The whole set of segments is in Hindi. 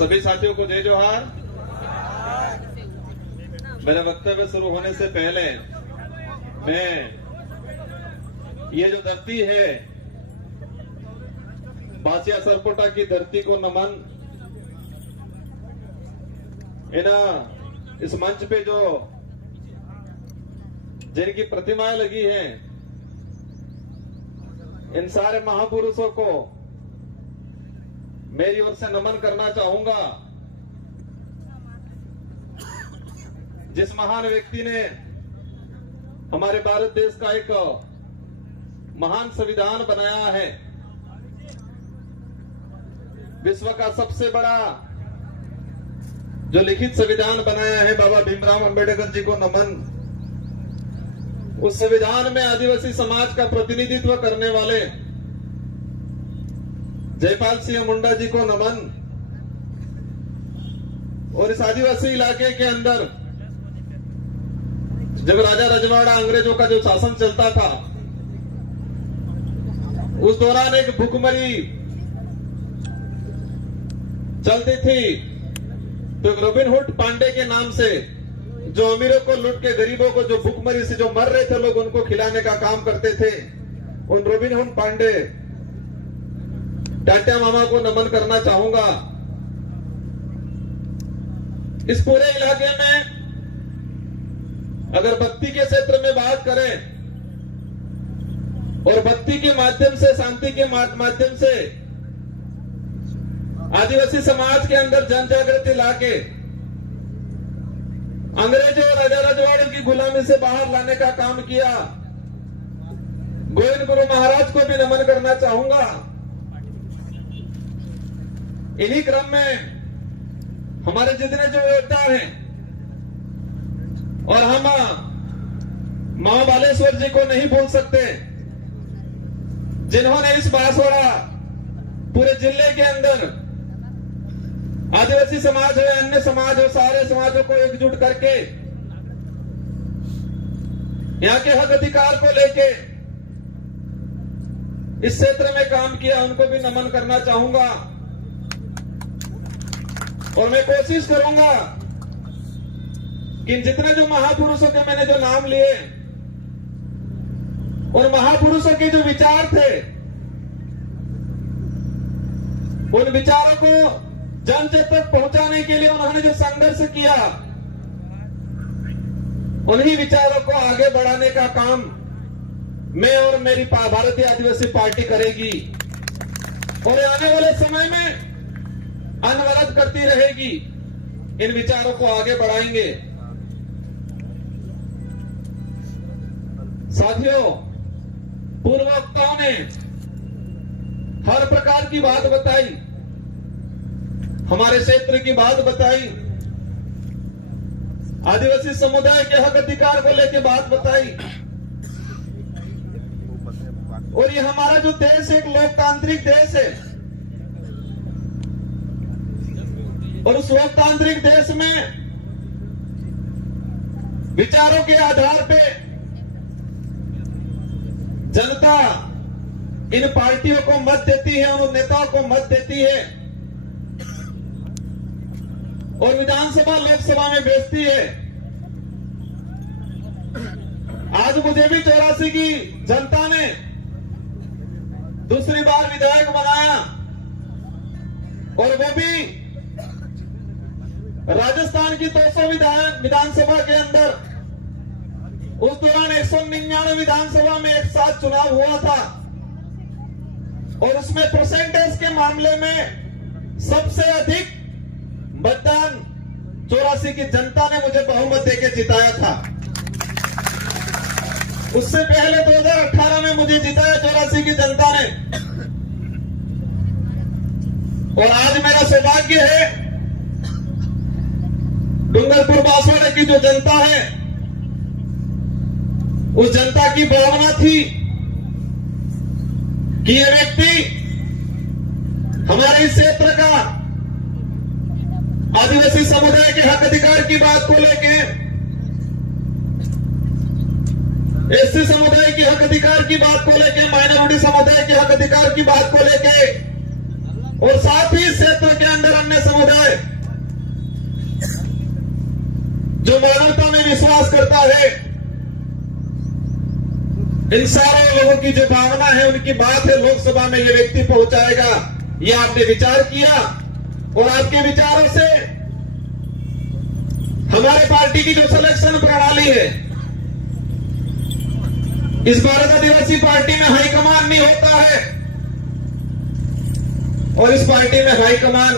सभी साथियों को जय जोहार। मेरा वक्तव्य शुरू होने से पहले मैं ये जो धरती है बासिया सरपोटा की धरती को नमन। इस मंच पे जो जिनकी प्रतिमाएं लगी हैं, इन सारे महापुरुषों को मेरी ओर से नमन करना चाहूंगा। जिस महान व्यक्ति ने हमारे भारत देश का एक महान संविधान बनाया है, विश्व का सबसे बड़ा जो लिखित संविधान बनाया है, बाबा भीमराव अंबेडकर जी को नमन। उस संविधान में आदिवासी समाज का प्रतिनिधित्व करने वाले जयपाल सिंह मुंडा जी को नमन। और इस आदिवासी इलाके के अंदर जब राजा रजवाड़ा अंग्रेजों का जो शासन चलता था, उस दौरान एक भुखमरी चलती थी। तो रॉबिनहुड पांडे के नाम से जो अमीरों को लूट के गरीबों को, जो भुखमरी से जो मर रहे थे लोग, उनको खिलाने का काम करते थे। उन रॉबिनहुड पांडे टाटा मामा को नमन करना चाहूंगा। इस पूरे इलाके में अगर भक्ति के क्षेत्र में बात करें और भक्ति के माध्यम से, शांति के माध्यम से आदिवासी समाज के अंदर जन जागृति लाके अंग्रेजों और राजा रजवाड़ों की गुलामी से बाहर लाने का काम किया। गोविंद गुरु महाराज को भी नमन करना चाहूंगा। इन्हीं क्रम में हमारे जितने जो योद्धा हैं, और हम मां बालेश्वर जी को नहीं भूल सकते, जिन्होंने इस बांसवाड़ा पूरे जिले के अंदर आदिवासी समाज हो, अन्य समाज हो, सारे समाजों को एकजुट करके यहाँ के हक अधिकार को लेके इस क्षेत्र में काम किया। उनको भी नमन करना चाहूंगा। और मैं कोशिश करूंगा कि जितने जो महापुरुषों के मैंने जो नाम लिए, और महापुरुषों के जो विचार थे, उन विचारों को जन जन तक पहुंचाने के लिए उन्होंने जो संघर्ष किया, उन्हीं विचारों को आगे बढ़ाने का काम मैं और मेरी भारतीय आदिवासी पार्टी करेगी। और आने वाले समय में अनवरत करती रहेगी। इन विचारों को आगे बढ़ाएंगे। साथियों, पूर्व वक्ताओं ने हर प्रकार की बात बताई, हमारे क्षेत्र की बात बताई, आदिवासी समुदाय के हक अधिकार को लेकर बात बताई। और ये हमारा जो देश एक लोकतांत्रिक देश है, और उस लोकतांत्रिक देश में विचारों के आधार पे जनता इन पार्टियों को मत देती है, उन नेताओं को मत देती है और विधानसभा लोकसभा में भेजती है। आज मुझे भी 84 की जनता ने दूसरी बार विधायक बनाया, और वो भी राजस्थान की 200 विधानसभा के अंदर। उस दौरान 199 विधानसभा में एक साथ चुनाव हुआ था, और उसमें परसेंटेज के मामले में सबसे अधिक मतदान 84 की जनता ने मुझे बहुमत देकर जिताया था। उससे पहले 2018 में मुझे जिताया 84 की जनता ने। और आज मेरा सौभाग्य है, डूंगरपुर बांसवाड़ा की जो जनता है, उस जनता की भावना थी कि ये व्यक्ति हमारे इस क्षेत्र का आदिवासी समुदाय के हक अधिकार की बात को लेके, एससी समुदाय के हक अधिकार की बात को लेके, माइनॉरिटी समुदाय के हक अधिकार की बात को लेके और साथ ही इस क्षेत्र के अंदर अन्य समुदाय जो मानवता में विश्वास करता है, इन सारे लोगों की जो भावना है, उनकी बात है लोकसभा में ये व्यक्ति पहुंचाएगा। ये आपने विचार किया और आपके विचारों से हमारे पार्टी की जो सिलेक्शन प्रणाली है, इस भारत आदिवासी पार्टी में हाईकमान नहीं होता है और इस पार्टी में हाईकमान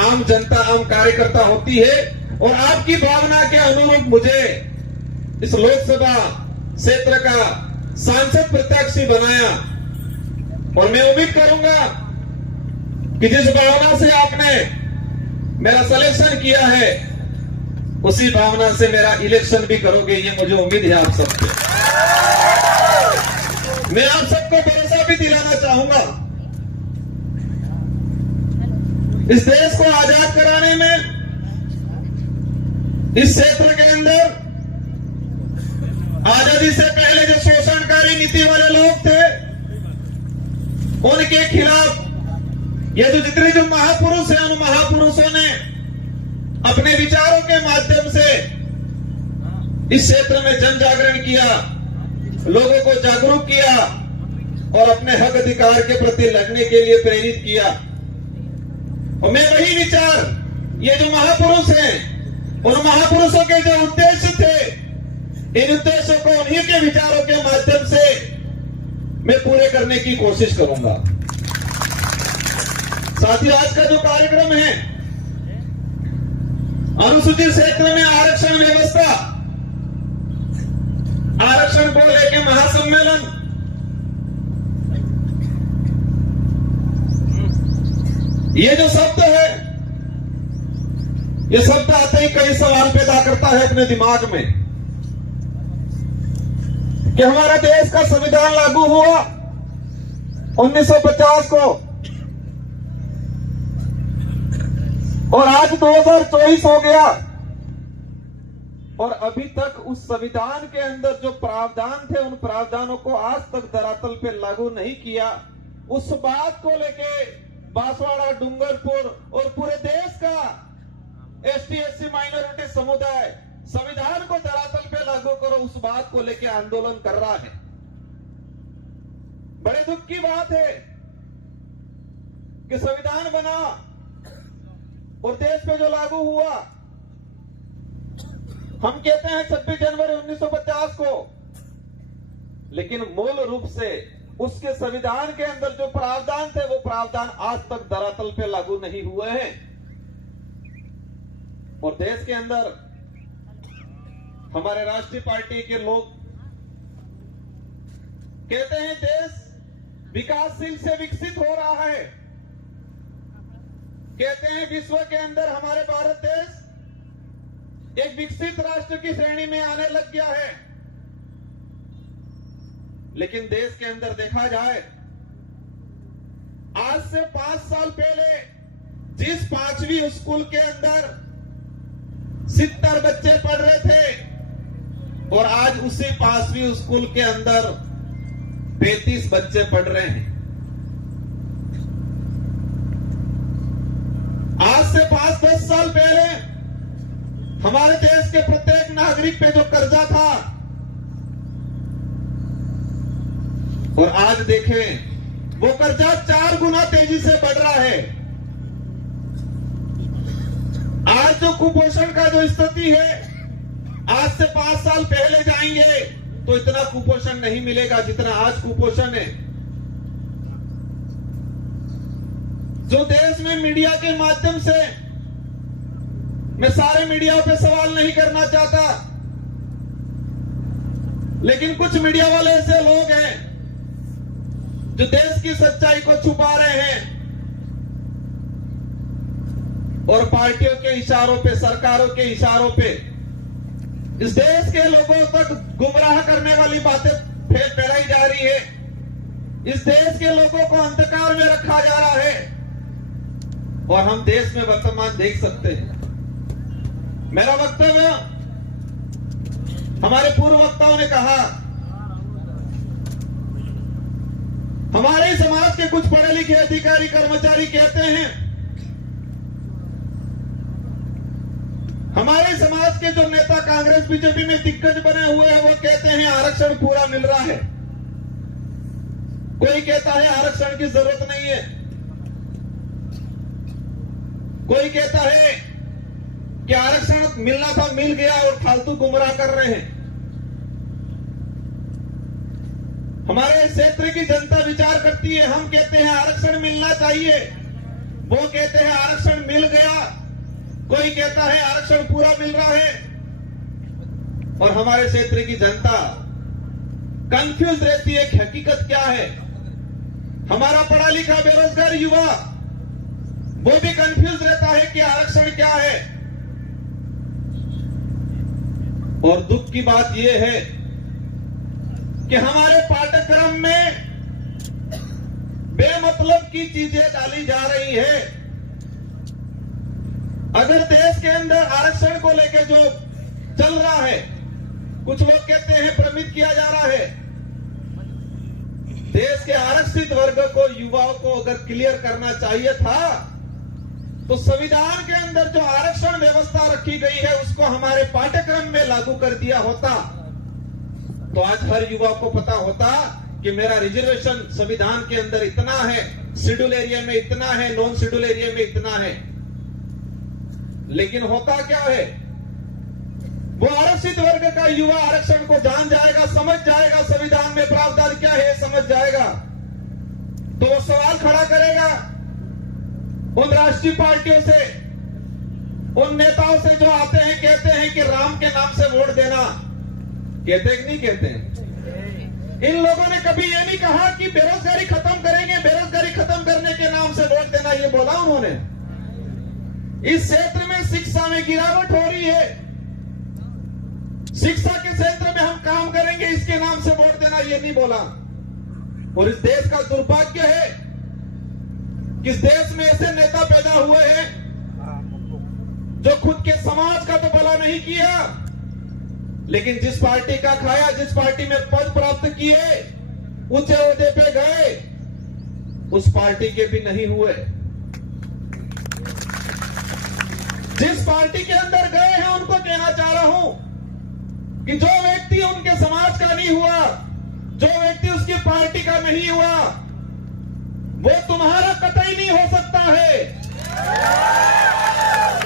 आम जनता, आम कार्यकर्ता होती है। और आपकी भावना के अनुरूप मुझे इस लोकसभा क्षेत्र का सांसद प्रत्याशी बनाया और मैं उम्मीद करूंगा कि जिस भावना से आपने मेरा सिलेक्शन किया है, उसी भावना से मेरा इलेक्शन भी करोगे, ये मुझे उम्मीद है आप सबसे। मैं आप सबको भरोसा भी दिलाना चाहूंगा, इस देश को आजाद कराने में, इस क्षेत्र के अंदर आजादी से पहले जो शोषणकारी नीति वाले लोग थे, उनके खिलाफ ये जितने जो महापुरुष हैं, उन महापुरुषों ने अपने विचारों के माध्यम से इस क्षेत्र में जन जागरण किया, लोगों को जागरूक किया और अपने हक अधिकार के प्रति लड़ने के लिए प्रेरित किया। और मैं वही विचार, ये जो महापुरुष हैं, उन महापुरुषों के जो उद्देश्य थे, इन उद्देश्यों को उन्हीं के विचारों के माध्यम से मैं पूरे करने की कोशिश करूंगा। साथियों, आज का जो कार्यक्रम है, अनुसूचित क्षेत्र में आरक्षण व्यवस्था, आरक्षण को लेकर महासम्मेलन, ये जो शब्द है, ये शब्द आते ही कई सवाल पैदा करता है अपने दिमाग में कि हमारा देश का संविधान लागू हुआ 1950 को और आज 2024 हो गया और अभी तक उस संविधान के अंदर जो प्रावधान थे, उन प्रावधानों को आज तक धरातल पे लागू नहीं किया। उस बात को लेके बांसवाड़ा, डूंगरपुर और पूरे देश का ST/SC माइनॉरिटी समुदाय संविधान को धरातल पे लागू करो, उस बात को लेके आंदोलन कर रहा है। बड़े दुख की बात है कि संविधान बना और देश पे जो लागू हुआ, हम कहते हैं 26 जनवरी 1950 को, लेकिन मूल रूप से उसके संविधान के अंदर जो प्रावधान थे, वो प्रावधान आज तक धरातल पे लागू नहीं हुए हैं। और देश के अंदर हमारे राष्ट्रीय पार्टी के लोग कहते हैं देश विकासशील से विकसित हो रहा है, कहते हैं विश्व के अंदर हमारे भारत देश एक विकसित राष्ट्र की श्रेणी में आने लग गया है। लेकिन देश के अंदर देखा जाए, आज से 5 साल पहले जिस 5वीं स्कूल के अंदर 70 बच्चे पढ़ रहे थे और आज उसी 5वीं स्कूल के अंदर 35 बच्चे पढ़ रहे हैं। आज से 5-10 साल पहले हमारे देश के प्रत्येक नागरिक पे जो कर्जा था, और आज देखें वो कर्जा 4 गुना तेजी से बढ़ रहा है। आज जो कुपोषण का जो स्थिति है, आज से 5 साल पहले जाएंगे तो इतना कुपोषण नहीं मिलेगा जितना आज कुपोषण है। जो देश में मीडिया के माध्यम से, मैं सारे मीडिया पे सवाल नहीं करना चाहता, लेकिन कुछ मीडिया वाले ऐसे लोग हैं जो देश की सच्चाई को छुपा रहे हैं और पार्टियों के इशारों पे, सरकारों के इशारों पे इस देश के लोगों तक गुमराह करने वाली बातें फैलाई जा रही है। इस देश के लोगों को अंधकार में रखा जा रहा है और हम देश में वर्तमान देख सकते हैं। मेरा वक्तव्य, हमारे पूर्व वक्ताओं ने कहा हमारे समाज के कुछ पढ़े लिखे अधिकारी कर्मचारी कहते हैं, हमारे समाज के जो नेता कांग्रेस बीजेपी में दिग्गज बने हुए हैं वो कहते हैं आरक्षण पूरा मिल रहा है। कोई कहता है आरक्षण की जरूरत नहीं है, कोई कहता है कि आरक्षण मिलना था मिल गया और फालतू गुमराह कर रहे हैं। हमारे क्षेत्र की जनता विचार करती है, हम कहते हैं आरक्षण मिलना चाहिए, वो कहते हैं आरक्षण मिल गया, कोई कहता है आरक्षण पूरा मिल रहा है। और हमारे क्षेत्र की जनता कंफ्यूज रहती है कि हकीकत क्या है। हमारा पढ़ा लिखा बेरोजगार युवा वो भी कंफ्यूज रहता है कि आरक्षण क्या है। और दुख की बात यह है कि हमारे पाठ्यक्रम में बेमतलब की चीजें डाली जा रही है। अगर देश के अंदर आरक्षण को लेकर जो चल रहा है, कुछ लोग कहते हैं भ्रमित किया जा रहा है। देश के आरक्षित वर्ग को, युवाओं को अगर क्लियर करना चाहिए था तो संविधान के अंदर जो आरक्षण व्यवस्था रखी गई है उसको हमारे पाठ्यक्रम में लागू कर दिया होता तो आज हर युवा को पता होता कि मेरा रिजर्वेशन संविधान के अंदर इतना है, शेड्यूल एरिया में इतना है, नॉन शेड्यूल एरिया में इतना है। लेकिन होता क्या है, वो आरक्षित वर्ग का युवा आरक्षण को जान जाएगा, समझ जाएगा, संविधान में प्रावधान क्या है समझ जाएगा, तो वो सवाल खड़ा करेगा उन राष्ट्रीय पार्टियों से, उन नेताओं से जो आते हैं कहते हैं कि राम के नाम से वोट देना। कहते हैं कि नहीं कहते हैं? इन लोगों ने कभी ये नहीं कहा कि बेरोजगारी खत्म करेंगे, बेरोजगारी खत्म करने के नाम से वोट देना, ये बोला उन्होंने? इस क्षेत्र में शिक्षा में गिरावट हो रही है, शिक्षा के क्षेत्र में हम काम करेंगे, इसके नाम से वोट देना, ये नहीं बोला। और इस देश का दुर्भाग्य है कि इस देश में ऐसे नेता पैदा हुए हैं जो खुद के समाज का तो भला नहीं किया, लेकिन जिस पार्टी का खाया, जिस पार्टी में पद प्राप्त किए, ऊंचे ओहदे पे गए, उस पार्टी के भी नहीं हुए। जिस पार्टी के अंदर गए हैं उनको कहना चाह रहा हूं कि जो व्यक्ति उनके समाज का नहीं हुआ, जो व्यक्ति उसकी पार्टी का नहीं हुआ, वो तुम्हारा कतई नहीं हो सकता है।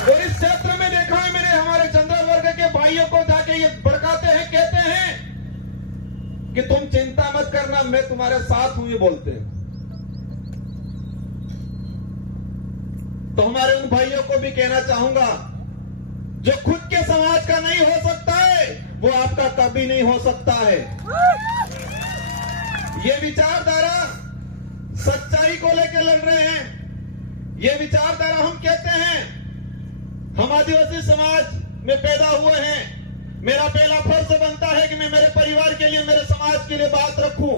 और इस क्षेत्र में देखा है मेरे, हमारे चंद्र वर्ग के भाइयों को जाके ये भड़काते हैं, कहते हैं कि तुम चिंता मत करना, मैं तुम्हारे साथ हूं, ये बोलते हैं। तो हमारे उन भाइयों को भी कहना चाहूंगा जो खुद के समाज का नहीं हो सकता है वो आपका कभी नहीं हो सकता है। ये विचारधारा सच्चाई को लेकर लड़ रहे हैं। ये विचारधारा हम कहते हैं हम आदिवासी समाज में पैदा हुए हैं, मेरा पहला फर्ज बनता है कि मैं मेरे परिवार के लिए, मेरे समाज के लिए बात रखूं।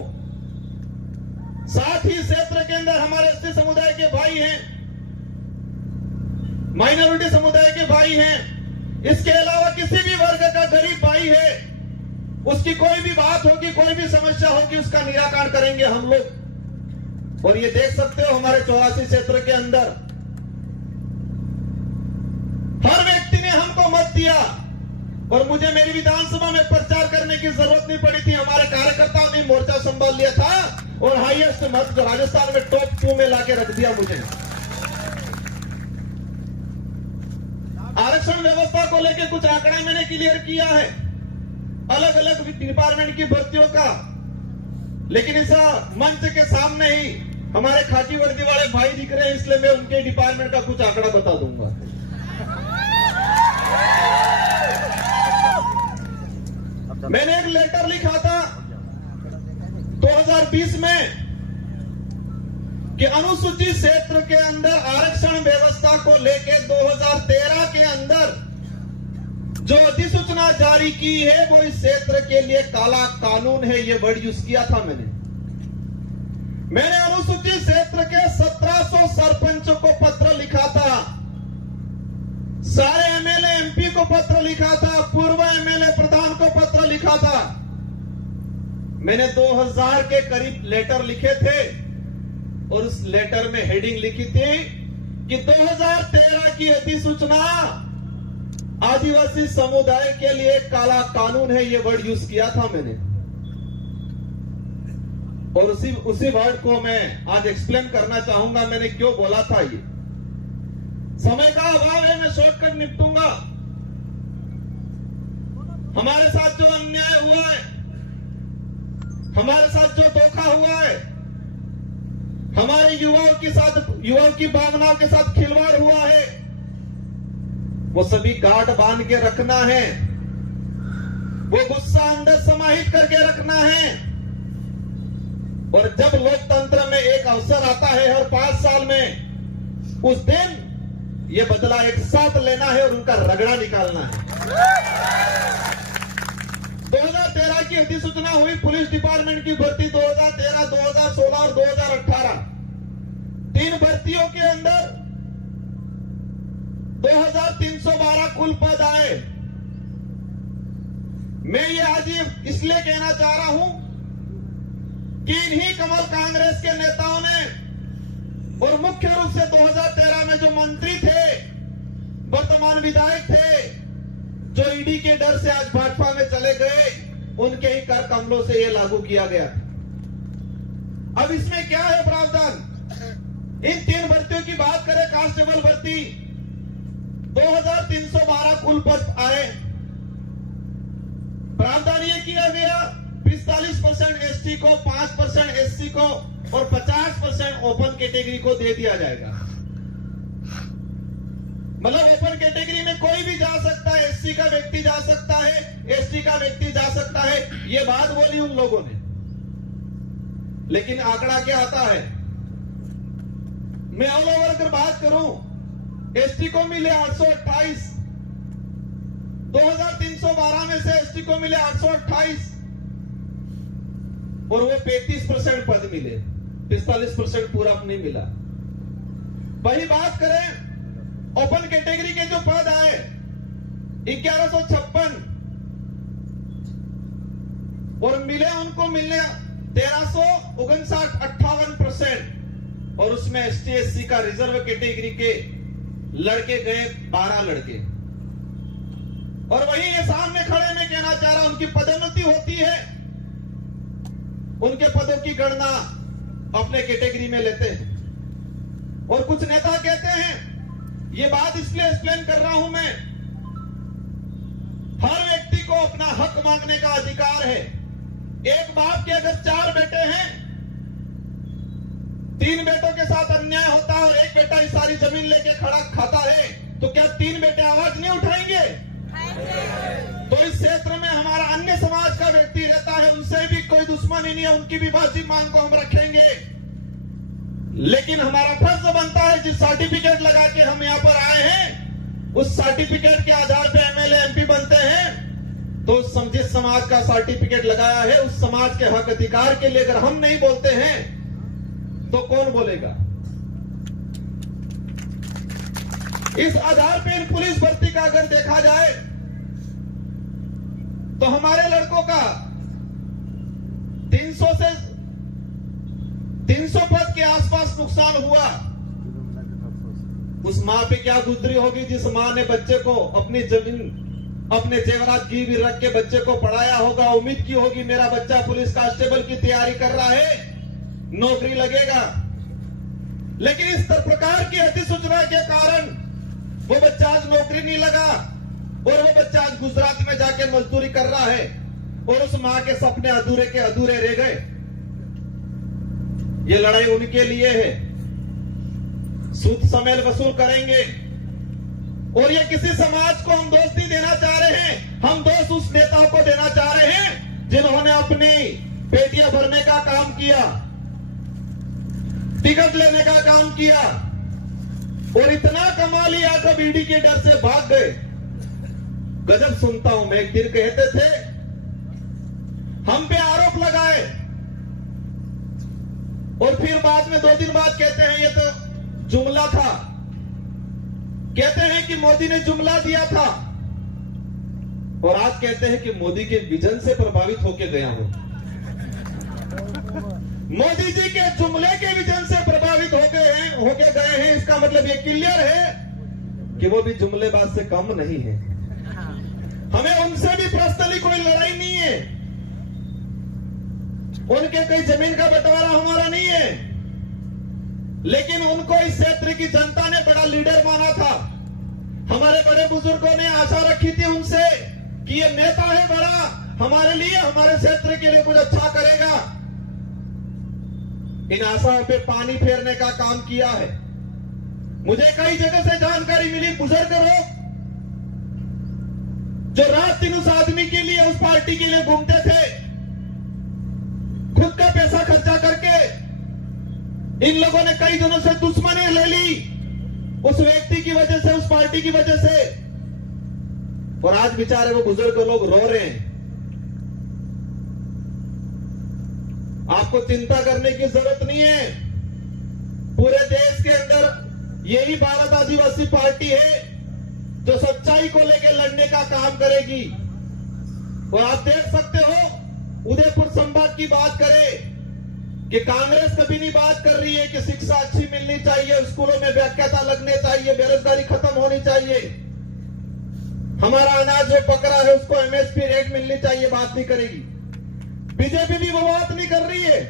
साथ ही क्षेत्र के अंदर हमारे एसटी समुदाय के भाई हैं, माइनॉरिटी समुदाय के भाई हैं, इसके अलावा किसी भी वर्ग का गरीब भाई है, उसकी कोई भी बात होगी, कोई भी समस्या होगी, उसका निराकरण करेंगे हम लोग। और ये देख सकते हो हमारे 84 क्षेत्र के अंदर हर व्यक्ति ने हमको मत दिया और मुझे मेरी विधानसभा में प्रचार करने की जरूरत नहीं पड़ी थी। हमारे कार्यकर्ताओं ने मोर्चा संभाल लिया था और हाईएस्ट मत राजस्थान में टॉप 2 में लाके रख दिया मुझे। आरक्षण व्यवस्था को लेकर कुछ आंकड़ा मैंने क्लियर किया है, अलग अलग डिपार्टमेंट की भर्तियों का, लेकिन इस मंच के सामने ही हमारे खाकी वर्दी वाले भाई दिख रहे हैं, इसलिए मैं उनके डिपार्टमेंट का कुछ आंकड़ा बता दूंगा। मैंने एक लेटर लिखा था 2020 में कि अनुसूचित क्षेत्र के अंदर आरक्षण व्यवस्था को लेकर 2013 के अंदर जो अधिसूचना जारी की है वो इस क्षेत्र के लिए काला कानून है, ये वर्ड यूज किया था मैंने अनुसूचित क्षेत्र के 1700 सरपंचों को पत्र लिखा था, सारे एमएलए एमपी को पत्र लिखा था, पूर्व एमएलए प्रधान को पत्र लिखा था। मैंने 2000 के करीब लेटर लिखे थे और उस लेटर में हेडिंग लिखी थी कि 2013 की अधिसूचना आदिवासी समुदाय के लिए काला कानून है, ये वर्ड यूज किया था मैंने। और उसी वर्ड को मैं आज एक्सप्लेन करना चाहूंगा मैंने क्यों बोला था। ये समय का अभाव है, मैं शॉर्टकट निपटूंगा। हमारे साथ जो अन्याय हुआ है, हमारे साथ जो धोखा हुआ है, हमारे युवाओं की भावनाओं के साथ खिलवाड़ हुआ है, वो सभी गांठ बांध के रखना है, वो गुस्सा अंदर समाहित करके रखना है। और जब लोकतंत्र में एक अवसर आता है हर 5 साल में, उस दिन ये बदला एक साथ लेना है और उनका रगड़ा निकालना है। 2013 की अधिसूचना हुई पुलिस डिपार्टमेंट की भर्ती 2013, 2016 और 2018, 3 भर्तियों के अंदर 2312 कुल पद आए। मैं ये आज इसलिए कहना चाह रहा हूं कि इन्हीं कमल कांग्रेस के नेताओं ने और मुख्य रूप से 2013 में जो मंत्री थे, वर्तमान विधायक थे, जो ईडी के डर से आज भाजपा में चले गए, उनके ही कर कमलों से यह लागू किया गया। अब इसमें क्या है प्रावधान? इन 3 भर्तियों की बात करें, कांस्टेबल भर्ती 2312 कुल पद आए। प्रावधान यह किया गया 45% एसटी को, 5% एससी को और 50% ओपन कैटेगरी को दे दिया जाएगा। मतलब ओपन कैटेगरी में कोई भी जा सकता है, एससी का व्यक्ति जा सकता है, एसटी का व्यक्ति जा सकता है। ये बात बोली उन लोगों ने, लेकिन आंकड़ा क्या आता है? मैं ऑल ओवर अगर बात करूं, एसटी को मिले 828, 2312 में से एसटी को मिले 828 और वो 35% पद मिले, 45% पूरा नहीं मिला। वही बात करें ओपन कैटेगरी के जो पद आए 1156 और मिले उनको मिलने 1359 और उसमें एसटी एससी का रिजर्व कैटेगरी के लड़के गए 12 लड़के। और वही ये सामने खड़े में कहना चाह रहा, उनकी पदोन्नति होती है, उनके पदों की गणना अपने कैटेगरी में लेते हैं। और कुछ नेता कहते हैं, ये बात इसलिए एक्सप्लेन कर रहा हूं मैं, हर व्यक्ति को अपना हक मांगने का अधिकार है। एक बाप के अगर 4 बेटे हैं, 3 बेटों के साथ अन्याय होता है और एक बेटा ही सारी जमीन लेके खड़ा खाता है, तो क्या 3 बेटे आवाज नहीं उठाएंगे? तो इस क्षेत्र में हमारा अन्य समाज का व्यक्ति रहता है, उनसे भी कोई दुश्मनी नहीं है, उनकी भी बाजी मांग को हम रखेंगे। लेकिन हमारा फर्ज बनता है, जिस सर्टिफिकेट लगा के हम यहां पर आए हैं, उस सर्टिफिकेट के आधार पर एमएलए एमपी बनते हैं, तो जिस समाज का सर्टिफिकेट लगाया है उस समाज के हक अधिकार के लिए अगर हम नहीं बोलते हैं तो कौन बोलेगा? इस आधार पर पुलिस भर्ती का अगर देखा जाए तो हमारे लड़कों का 300 पद के आसपास नुकसान हुआ। उस मां पे क्या गुजरी होगी जिस मां ने बच्चे को अपनी जमीन, अपने जेवरात गिरवी रख के बच्चे को पढ़ाया होगा, उम्मीद की होगी मेरा बच्चा पुलिस कांस्टेबल की तैयारी कर रहा है, नौकरी लगेगा। लेकिन इस प्रकार की अधिसूचना के कारण वो बच्चा आज नौकरी नहीं लगा और वो बच्चा आज गुजरात में जाके मजदूरी कर रहा है और उस मां के सपने अधूरे के अधूरे रह गए। ये लड़ाई उनके लिए है, सूद समेल वसूल करेंगे। और ये किसी समाज को हम दोष नहीं देना चाह रहे हैं, हम दोष उस नेताओं को देना चाह रहे हैं जिन्होंने अपनी पेटियां भरने का काम किया, टिकट लेने का काम किया और इतना कमा लिया कब ईडी के डर से भाग गए। गजब सुनता हूं मैं। एक दिन कहते थे हम पे आरोप लगाए और फिर बाद में 2 दिन बाद कहते हैं ये तो जुमला था, कहते हैं कि मोदी ने जुमला दिया था और आज कहते हैं कि मोदी के विजन से प्रभावित होकर गया हूं। मोदी जी के जुमले के विजन से प्रभावित होके गए हैं। इसका मतलब ये क्लियर है कि वो भी जुमलेबाज से कम नहीं है। हमें उनसे भी पर्सनली कोई लड़ाई नहीं है। उनके कोई जमीन का बंटवारा हमारा नहीं है, लेकिन उनको इस क्षेत्र की जनता ने बड़ा लीडर माना था। हमारे बड़े बुजुर्गों ने आशा रखी थी उनसे कि ये नेता है बड़ा, हमारे लिए, हमारे क्षेत्र के लिए कुछ अच्छा करेगा। इन आशाओं पे पानी फेरने का काम किया है। मुझे कई जगह से जानकारी मिली, बुजुर्ग लोग जो रात दिन उस आदमी के लिए, उस पार्टी के लिए घूमते थे, खुद का पैसा खर्चा करके इन लोगों ने कई दिनों से दुश्मनी ले ली उस व्यक्ति की वजह से, उस पार्टी की वजह से, और आज बेचारे वो बुजुर्ग लोग रो रहे हैं। आपको चिंता करने की जरूरत नहीं है। पूरे देश के अंदर यही भारत आदिवासी पार्टी है जो सच्चाई को लेकर लड़ने का काम करेगी। और आप देख सकते हो, उदयपुर संभाग की बात करें कि कांग्रेस कभी नहीं बात कर रही है कि शिक्षा अच्छी मिलनी चाहिए, स्कूलों में व्याख्याता लगने चाहिए, बेरोजगारी खत्म होनी चाहिए, हमारा अनाज जो पक रहा है उसको एमएसपी रेट मिलनी चाहिए, बात नहीं करेगी। बीजेपी भी वो बात नहीं कर रही है।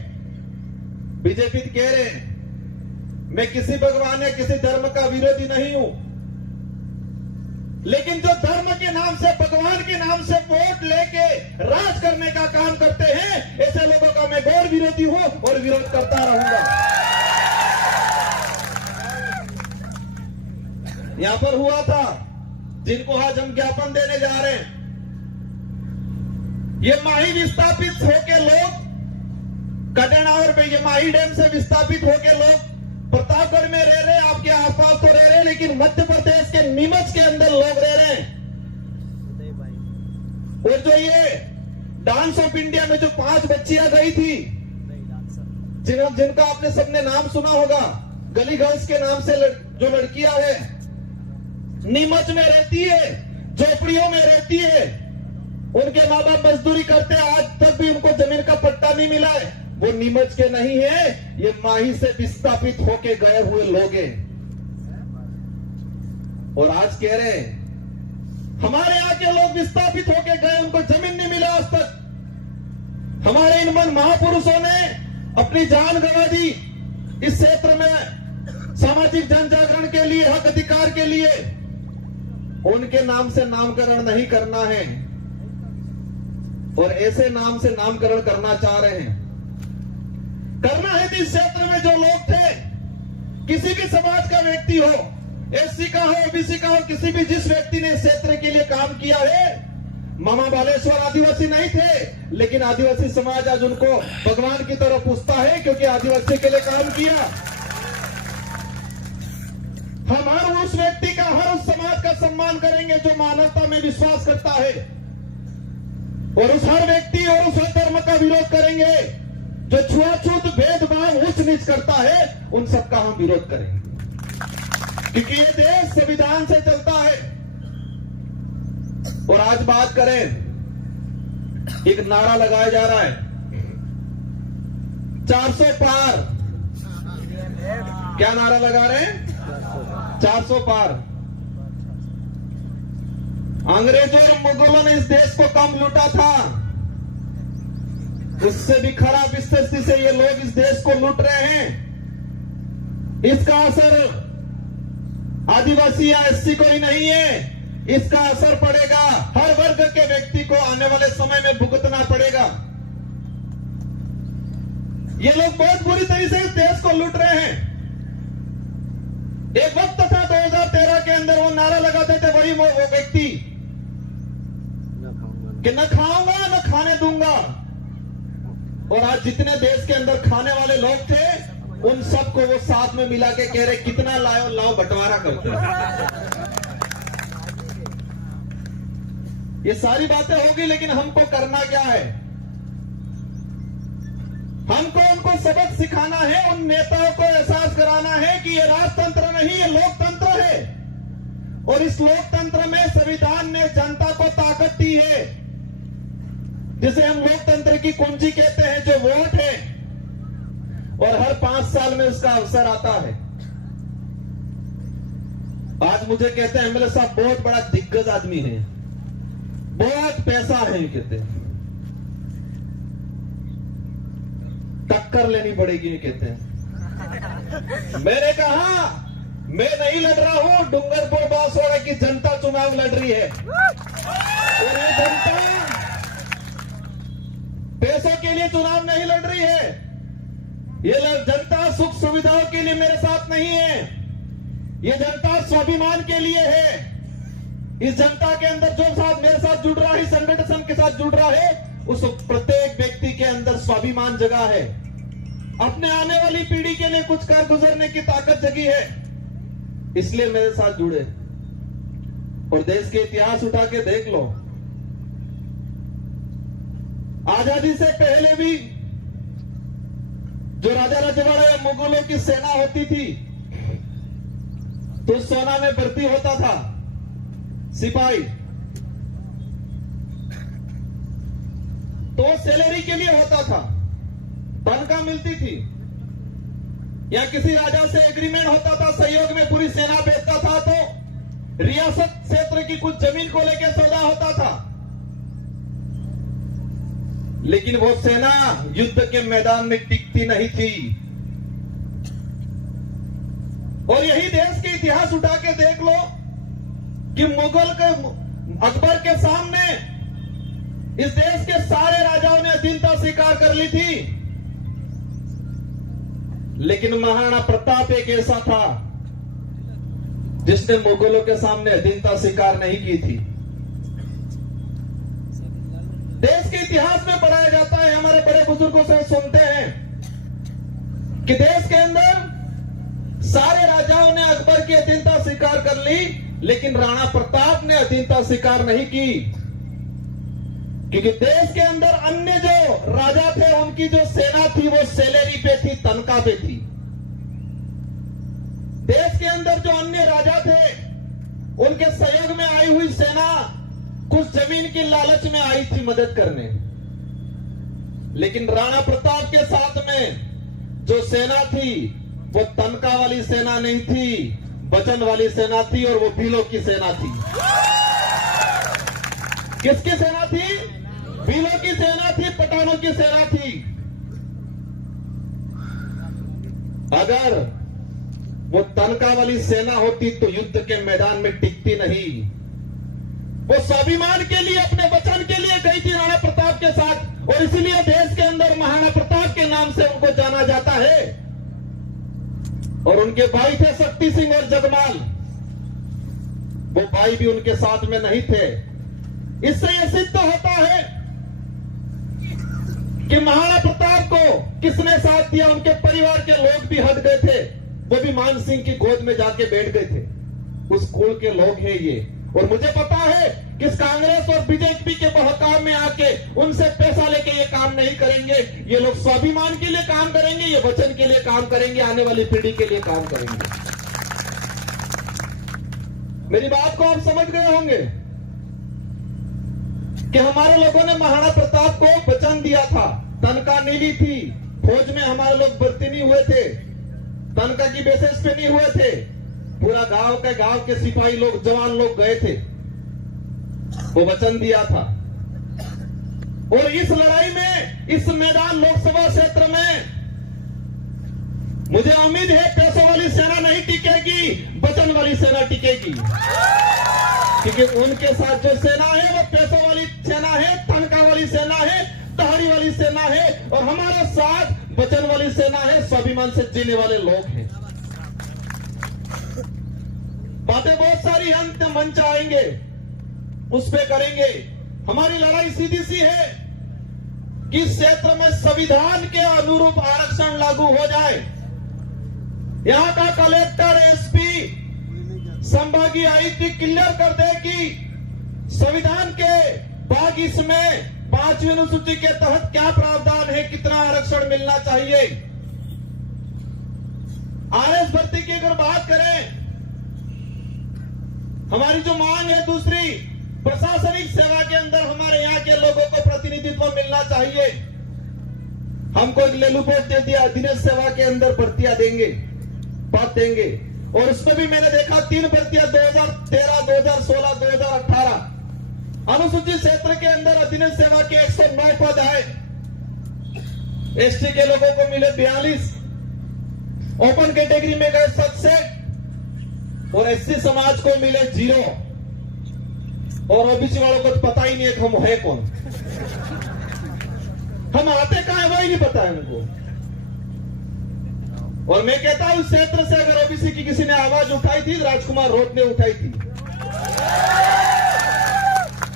बीजेपी कह रहे हैं मैं किसी भगवान या किसी धर्म का विरोधी नहीं हूं, लेकिन जो धर्म के नाम से, भगवान के नाम से वोट लेके राज करने का काम करते हैं, ऐसे लोगों का मैं घोर विरोधी हूं और विरोध करता रहूंगा। यहां पर हुआ था, जिनको आज हम ज्ञापन देने जा रहे हैं, ये माही विस्थापित होके लोग कटनावर पे, ये माही डैम से विस्थापित होके लोग प्रतापगढ़ में रह रहे, आपके आसपास तो रह रहे, लेकिन मध्य प्रदेश के नीमच के अंदर लोग रह रहे हैं। और जो ये डांस ऑफ इंडिया में जो 5 बच्चियां गई थी, जिनका आपने सबने नाम सुना होगा, गली गर्ल्स के नाम से जो लड़कियां है, नीमच में रहती है, झोपड़ियों में रहती है, उनके माँ बाप मजदूरी करते हैं, आज तक भी उनको जमीन का पट्टा नहीं मिला है। वो नीमच के नहीं है, ये माही से विस्थापित होके गए हुए लोग हैं। और आज कह रहे हैं हमारे यहाँ के लोग विस्थापित होके गए, उनको जमीन नहीं मिला आज तक। हमारे इन महापुरुषों ने अपनी जान गंवा दी इस क्षेत्र में सामाजिक जन जागरण के लिए, हक अधिकार के लिए। उनके नाम से नामकरण नहीं करना है, और ऐसे नाम से नामकरण करना चाह रहे हैं। करना है तो इस क्षेत्र में जो लोग थे, किसी भी समाज का व्यक्ति हो, एससी का हो, ओबीसी का हो, किसी भी जिस व्यक्ति ने इस क्षेत्र के लिए काम किया है, मामा बालेश्वर आदिवासी नहीं थे, लेकिन आदिवासी समाज आज उनको भगवान की तरह पूछता है, क्योंकि आदिवासी के लिए काम किया। हम हर उस व्यक्ति का, हर उस समाज का सम्मान करेंगे जो मानवता में विश्वास करता है, और उस हर व्यक्ति और उस हर धर्म का विरोध करेंगे जो छुआछूत, भेदभाव, उच्च नीच करता है, उन सबका हम विरोध करेंगे। क्योंकि ये देश संविधान से चलता है। और आज बात करें, एक नारा लगाया जा रहा है 400 पार। क्या नारा लगा रहे हैं? 400 पार। अंग्रेजों और मुगलों ने इस देश को कम लूटा था, उससे भी खराब स्थिति से ये लोग इस देश को लूट रहे हैं। इसका असर आदिवासी या एससी को ही नहीं है, इसका असर पड़ेगा हर वर्ग के व्यक्ति को, आने वाले समय में भुगतना पड़ेगा। ये लोग बहुत बुरी तरीके से इस देश को लूट रहे हैं। एक वक्त था 2013 के अंदर वो नारा लगाते थे वही वो व्यक्ति कि न खाऊंगा न खाने दूंगा, और आज जितने देश के अंदर खाने वाले लोग थे, उन सबको वो साथ में मिला के कह रहे कितना लाओ लाओ, बंटवारा करते हैं। ये सारी बातें होगी, लेकिन हमको करना क्या है? हमको उनको सबक सिखाना है, उन नेताओं को एहसास कराना है कि ये राजतंत्र नहीं, ये लोकतंत्र है, और इस लोकतंत्र में संविधान ने जनता को ताकत दी है, जिसे हम लोकतंत्र की कुंजी कहते हैं, जो वोट है। और हर 5 साल में उसका अवसर आता है। आज मुझे कहते हैं एमएलए साहब बहुत बड़ा दिग्गज आदमी है, बहुत पैसा है, कहते हैं टक्कर लेनी पड़ेगी, ये कहते हैं। मैंने कहा मैं नहीं लड़ रहा हूं, डूंगरपुर बांसवाड़ा की जनता चुनाव लड़ रही है और ये जनता पैसों के लिए चुनाव नहीं लड़ रही है। ये जनता सुख सुविधाओं के लिए मेरे साथ नहीं है, ये जनता स्वाभिमान के लिए है। इस जनता के अंदर जो साथ मेरे साथ जुड़ रहा है, संगठन के साथ जुड़ रहा है, उस प्रत्येक व्यक्ति के अंदर स्वाभिमान जगा है, अपने आने वाली पीढ़ी के लिए कुछ कर गुजरने की ताकत जगी है, इसलिए मेरे साथ जुड़े। और देश के इतिहास उठा के देख लो, आजादी से पहले भी जो राजा रजवाड़ा या मुगलों की सेना होती थी तो सोना में भर्ती होता था सिपाही, तो सैलरी के लिए होता था, तनख्वाह मिलती थी, या किसी राजा से एग्रीमेंट होता था, सहयोग में पूरी सेना भेजता था तो रियासत क्षेत्र की कुछ जमीन को लेकर सौदा होता था। लेकिन वो सेना युद्ध के मैदान में टिकती नहीं थी। और यही देश के इतिहास उठा के देख लो कि मुगल के अकबर के सामने इस देश के सारे राजाओं ने अधीनता स्वीकार कर ली थी, लेकिन महाराणा प्रताप एक ऐसा था जिसने मुगलों के सामने अधीनता स्वीकार नहीं की थी। देश के इतिहास में पढ़ाया जाता है, हमारे बड़े बुजुर्गों से सुनते हैं कि देश के अंदर सारे राजाओं ने अकबर की अधीनता स्वीकार कर ली, लेकिन राणा प्रताप ने अधीनता स्वीकार नहीं की, क्योंकि देश के अंदर अन्य जो राजा थे उनकी जो सेना थी वो सैलरी पे थी, तनख्वाह पे थी। देश के अंदर जो अन्य राजा थे उनके सहयोग में आई हुई सेना कुछ जमीन की लालच में आई थी मदद करने, लेकिन राणा प्रताप के साथ में जो सेना थी वो तनख्वाह वाली सेना नहीं थी, वचन वाली सेना थी, और वो भीलों की सेना थी। किसकी सेना थी? भीलों की सेना थी, पठानों की सेना थी। अगर वो तनख्वाह वाली सेना होती तो युद्ध के मैदान में टिकती नहीं। वो स्वाभिमान के लिए, अपने वचन के लिए गई थी राणा प्रताप के साथ, और इसीलिए देश के अंदर महाराणा प्रताप के नाम से उनको जाना जाता है। और उनके भाई थे शक्ति सिंह और जगमाल, वो भाई भी उनके साथ में नहीं थे। इससे यह सिद्ध होता है कि महाराणा प्रताप को किसने साथ दिया। उनके परिवार के लोग भी हट गए थे, वो भी मान सिंह की गोद में जाके बैठ गए थे। उस कुल के लोग हैं ये। और मुझे पता है कि इस कांग्रेस और बीजेपी के बहकाव में आके उनसे पैसा लेके ये काम नहीं करेंगे। ये लोग स्वाभिमान के लिए काम करेंगे, ये वचन के लिए काम करेंगे, आने वाली पीढ़ी के लिए काम करेंगे। मेरी बात को आप समझ गए होंगे कि हमारे लोगों ने महाराणा प्रताप को वचन दिया था, तनख्वाह नहीं ली थी, फौज में हमारे लोग भर्ती नहीं हुए थे, तनख्वाह की बेसिस पे नहीं हुए थे, पूरा गांव के सिपाही लोग, जवान लोग गए थे, वो वचन दिया था। और इस लड़ाई में, इस मैदान लोकसभा क्षेत्र में मुझे उम्मीद है पैसों वाली सेना नहीं टिकेगी, वचन वाली सेना टिकेगी, क्योंकि उनके साथ जो सेना है वो पैसों वाली सेना है, तनख्वाह वाली सेना है, तहरी वाली सेना है, और हमारे साथ वचन वाली सेना है, स्वाभिमान से जीने वाले लोग हैं। बातें बहुत सारी अंत मंच आएंगे, उस पे करेंगे। हमारी लड़ाई सीधी सी है कि इस क्षेत्र में संविधान के अनुरूप आरक्षण लागू हो जाए। यहां का कलेक्टर, एसपी, संभागीय आयुक्त क्लियर कर दे कि संविधान के भाग इसमें 5वीं अनुसूची के तहत क्या प्रावधान है, कितना आरक्षण मिलना चाहिए। आरएस भर्ती की अगर बात करें, हमारी जो मांग है दूसरी, प्रशासनिक सेवा के अंदर हमारे यहां के लोगों को प्रतिनिधित्व मिलना चाहिए। हमको लेलूपोट दे दिया, दिनेश सेवा के अंदर भर्तियां देंगे, पद देंगे। और उसमें भी मैंने देखा 3 भर्तियां 2013, 2016, 2018। अनुसूचित क्षेत्र के अंदर अधिनियम सेवा के 109 पद आए। एसटी के लोगों को मिले 42, ओपन कैटेगरी में गए 67 और एससी समाज को मिले 0 और ओबीसी वालों को तो पता ही नहीं है कि हम है कौन, हम आते कहां है वही नहीं पता है उनको। और मैं कहता हूं इस क्षेत्र से अगर ओबीसी की किसी ने आवाज उठाई थी, राजकुमार रोत ने उठाई थी।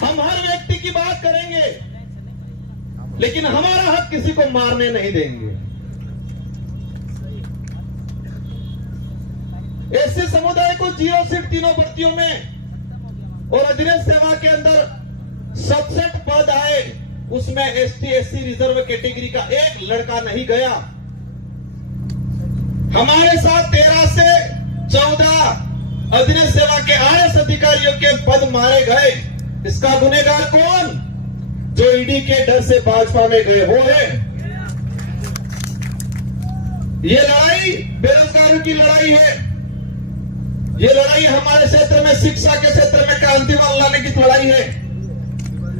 हम हर व्यक्ति की बात करेंगे, लेकिन हमारा हक किसी को मारने नहीं देंगे। एससी समुदाय को 0 सीट 3 भर्तियों में और अधिनियम सेवा के अंदर 67 पद आए। उसमें एसटी एससी रिजर्व कैटेगरी का एक लड़का नहीं गया। हमारे साथ 13 से 14 अधिनियम सेवा के आरएस अधिकारियों के पद मारे गए। इसका गुनहगार कौन? जो ईडी के डर से भाजपा में गए वो है। ये लड़ाई बेरोजगारों की लड़ाई है। ये लड़ाई हमारे क्षेत्र में शिक्षा के क्षेत्र में क्रांति लाने की लड़ाई है।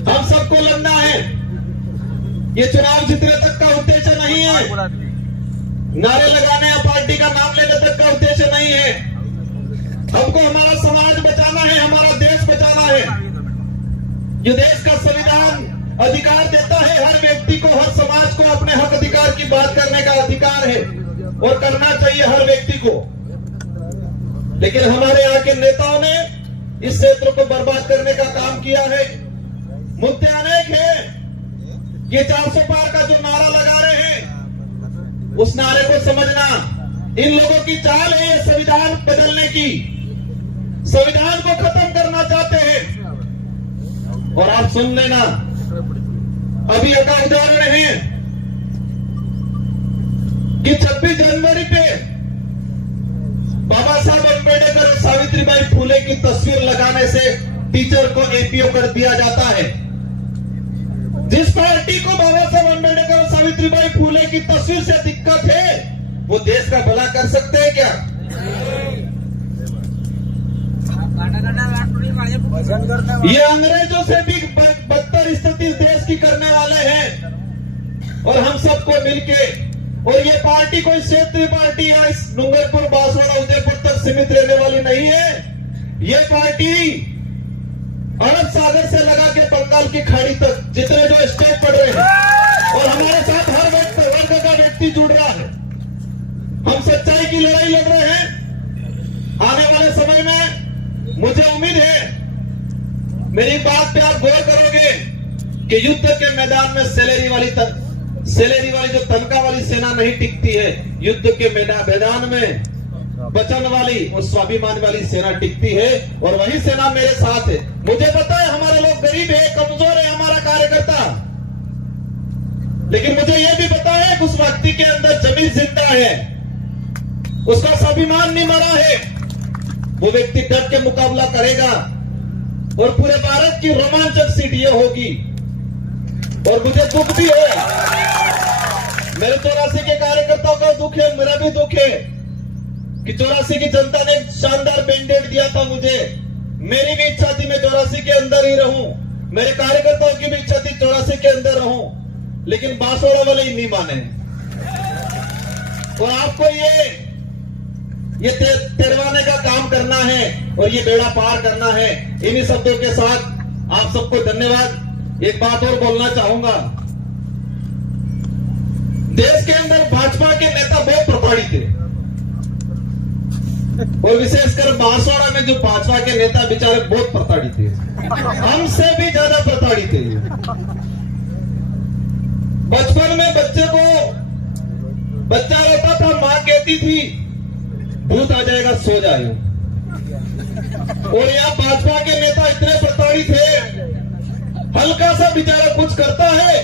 हम सबको लड़ना है। ये चुनाव जीतने तक का उद्देश्य नहीं है, नारे लगाने या पार्टी का नाम लेने तक का उद्देश्य नहीं है। हमको हमारा समाज बचाना है, हमारा देश बचाना है। ये देश का संविधान अधिकार देता है हर व्यक्ति को, हर समाज को अपने हक अधिकार की बात करने का अधिकार है और करना चाहिए हर व्यक्ति को। लेकिन हमारे यहाँ के नेताओं ने इस क्षेत्र को बर्बाद करने का काम किया है। मुद्दे अनेक हैं। ये 400 पार का जो नारा लगा रहे हैं, उस नारे को समझना। इन लोगों की चाल है ये संविधान बदलने की, संविधान को खत्म करना चाहते हैं। और आप सुन लेना, अभी एक उदाहरण है कि 26 जनवरी पे बाबा साहब अम्बेडकर और सावित्रीबाई फुले की तस्वीर लगाने से टीचर को एपीओ कर दिया जाता है। जिस पार्टी को बाबा साहब अम्बेडकर और सावित्रीबाई फुले की तस्वीर से दिक्कत है, वो देश का भला कर सकते हैं क्या? ये अंग्रेजों से भी बदतर स्थिति देश की करने वाले हैं। और हम सबको मिलके, और ये पार्टी कोई क्षेत्रीय पार्टी या इस डूंगरपुर, बांसवाड़ा, उदयपुर तक सीमित रहने वाली नहीं है। ये पार्टी अरब सागर से लगा के बंगाल की खाड़ी तक जितने जो स्टेट पड़ रहे हैं, और हमारे साथ हर वर्ग का व्यक्ति जुड़ रहा है। हम सच्चाई की लड़ाई लड़ रहे हैं। आने वाले समय में मुझे उम्मीद है, मेरी बात पे आप गौर करोगे कि युद्ध के मैदान में सैलरी वाली जो तनख्वाह वाली सेना नहीं टिकती है, युद्ध के मैदान में वचन वाली और स्वाभिमान वाली सेना टिकती है। और वही सेना मेरे साथ है। मुझे पता है हमारे लोग गरीब है, कमजोर है हमारा कार्यकर्ता, लेकिन मुझे यह भी पता है कि उस व्यक्ति के अंदर जमीन जिंदा है, उसका स्वाभिमान नहीं मरा है। वो व्यक्ति डट के मुकाबला करेगा और पूरे भारत की रोमांचक सीट ये होगी। और मुझे दुख भी है, मेरे 84 के कार्यकर्ताओं का दुख है, मेरा भी दुख है कि 84 की जनता ने शानदार मैंडेट दिया था मुझे। मेरी भी इच्छा थी मैं 84 के अंदर ही रहूं, मेरे कार्यकर्ताओं की भी इच्छा थी 84 के अंदर रहूं, लेकिन बांसवाड़ा वाले ही नहीं माने। और आपको ये तिरवाने का काम करना है और ये बेड़ा पार करना है। इन्हीं शब्दों के साथ आप सबको धन्यवाद। एक बात और बोलना चाहूंगा, देश के अंदर भाजपा के नेता बहुत प्रताड़ित थे, और विशेषकर बांसवाड़ा में जो भाजपा के नेता बेचारे बहुत प्रताड़ित थे, हमसे भी ज्यादा प्रताड़ित थे। बचपन में बच्चा रोता था, मां कहती थी भूत आ जाएगा सो जाए। और यहाँ भाजपा के नेता इतने प्रताड़ित है, हल्का सा बेचारा कुछ करता है,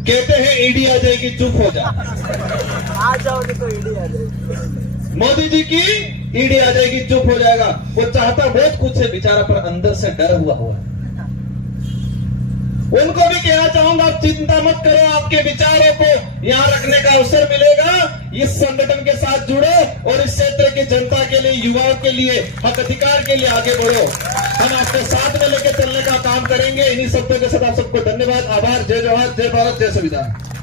कहते हैं ईडी आ जाएगी, चुप हो जा, आ जाओगे तो ईडी आ जाएगी, मोदी जी की ईडी आ जाएगी, चुप हो जाएगा। वो चाहता बहुत कुछ है बेचारा, पर अंदर से डर हुआ है। उनको भी कहना चाहूंगा, आप चिंता मत करो, आपके विचारों को यहाँ रखने का अवसर मिलेगा। इस संगठन के साथ जुड़ो और इस क्षेत्र की जनता के लिए, युवाओं के लिए, हक अधिकार के लिए आगे बढ़ो। हम आपके साथ में लेकर चलने का काम करेंगे। इन्हीं शब्दों के साथ आप सबको धन्यवाद, आभार। जय जवाहर, जय भारत, जय संविधान।